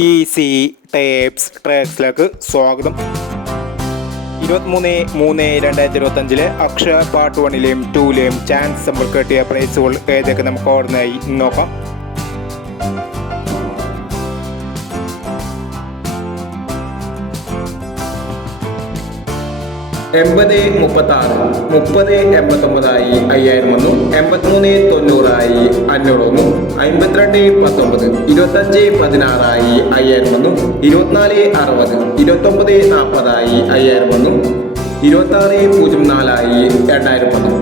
Easy tapes ട്രാക്സിലേക്ക് സ്വാഗതം. 23/3/2025 Akshaya part 1ലെയും 2ലെയും chance നമ്മൾ കിട്ടിയ പ്രൈസുകൾ ഏതൊക്കെ നമുക്ക് ഓർമ്മയായി നോക്കാം. എൺപത് 36 30 89 5000 വന്നു. 83 90 500 വന്നു. 52 19 25 16 5000 വന്നു. 24 60 29 40 5000 വന്നു. 26 04 2000 വന്നു.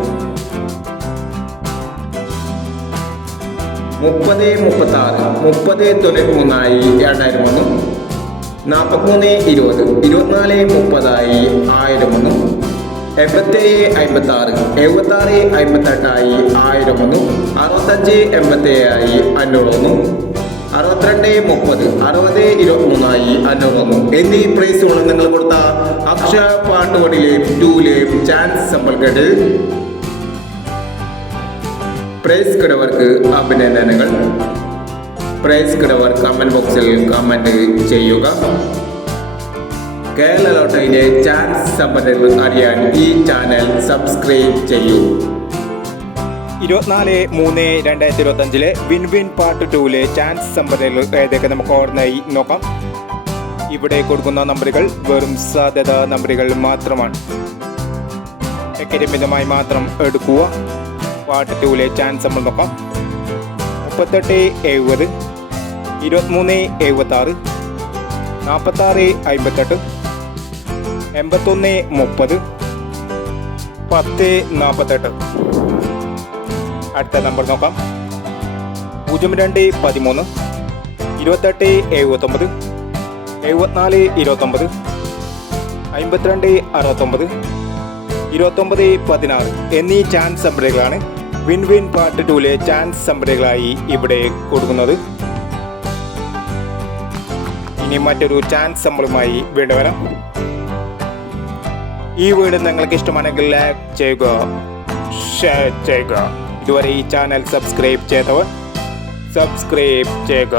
30 36 30 93 2000 വന്നു. 43 20 24 30 1000 വന്നു. 77 56 76 58 1000 വന്നു. 65 87 500 വന്നു. 62 30 60 23 500 വന്നു. എന്നീ പ്രൈസുകൾ നിങ്ങൾ കൊടുത്ത അക്ഷയ പാർട്ട് 1ലെയും 2ലെയും ചാൻസ് സമ്പൽക്കേട്ട് പ്രൈസ് കിടവർക്ക് അഭിനന്ദനങ്ങൾ. പ്രൈസ് കിടവർ കമന്റ് ബോക്സിൽ കമന്റ് ചെയ്യുക. കേരള ലോട്ടറിയിലെ ചാൻസ് സമ്പന്നകൾ അറിയാൻ ഈ ചാനൽ സബ്സ്ക്രൈബ് ചെയ്യൂ. 24/3/2025 വിൻ പാർട്ട് 2ലെ ചാൻസ് സമ്പന്നകൾ ഏതൊക്കെ നമുക്ക് ഓർമ്മയായി നോക്കാം. ഇവിടെ കൊടുക്കുന്ന നമ്പറുകൾ വെറും സാധ്യത നമ്പറുകൾ മാത്രമാണ്. എക്കരമിതമായി മാത്രം എടുക്കുക. പാർട്ട് 2ലെ ചാൻസ് നമ്മൾ നോക്കാം. 38 70 23 76 46 58 81 30 10 48. അടുത്ത നമ്പർ നോക്കാം. 02 13 28 79 74 29 52 69 29 16 എന്നീ ചാൻസ് നമ്പറുകളാണ് വിൻ പാർട്ട് 2ലെ ചാൻസ് നമ്പറുകളായി ഇവിടെ കൊടുക്കുന്നത്. ഇനി മറ്റൊരു ചാൻസ് നമ്പറുമായി വീണ്ടും വരാം. ഈ വീഡിയോ നിങ്ങൾക്ക് ഇഷ്ടമാണെങ്കിൽ ലൈക്ക് ചെയ്യുക, ഷെയർ ചെയ്യുക. ഇതുവരെ ഈ ചാനൽ സബ്സ്ക്രൈബ് ചെയ്തവർ സബ്സ്ക്രൈബ് ചെയ്യുക.